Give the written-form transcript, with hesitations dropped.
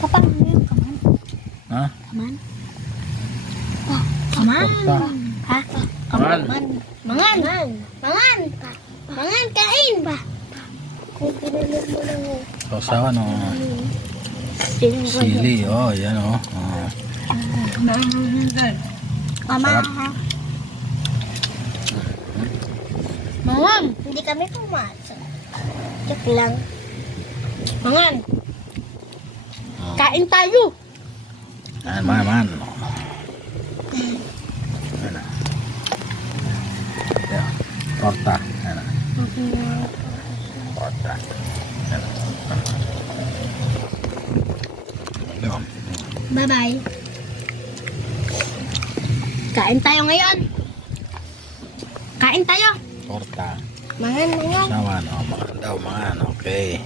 Papa, ano yung kaman? Ha? Kaman? Oh, kaman. Torta. Ha? Kaman. Mangan. Mangan. Mangan, kain ba? Kung pinulog mo lang mo. Sausawan o. Sili. Oh, yan o. Oh. Mama. Sarap. Mangan. Hindi kami pumasa. Joke lang. Mangan. Kain tayo. Yan, man. Yan na. Yan. Torta. Yan na. Torta. Yan na. Yan. Bye-bye. Kain tayo ngayon. Kain tayo. Torta. Mangan. Sawan. Oh, makan daw, makan. Okay.